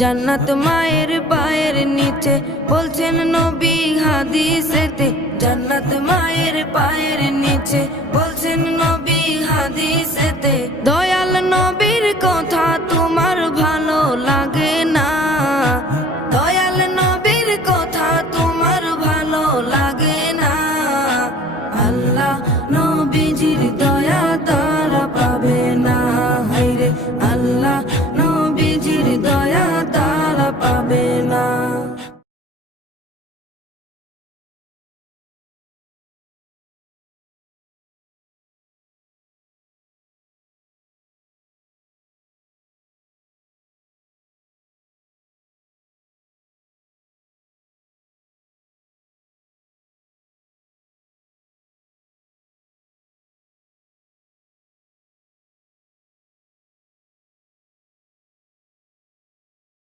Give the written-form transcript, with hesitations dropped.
জান্নাত মায়ের পায়ের নিচে বলছেন নবী হাদিসেতে। জান্নাত মায়ের পায়ের নিচে বলছেন নবী হাদিসেতে। দয়াল নবীর কথা তোমার ভালো লাগে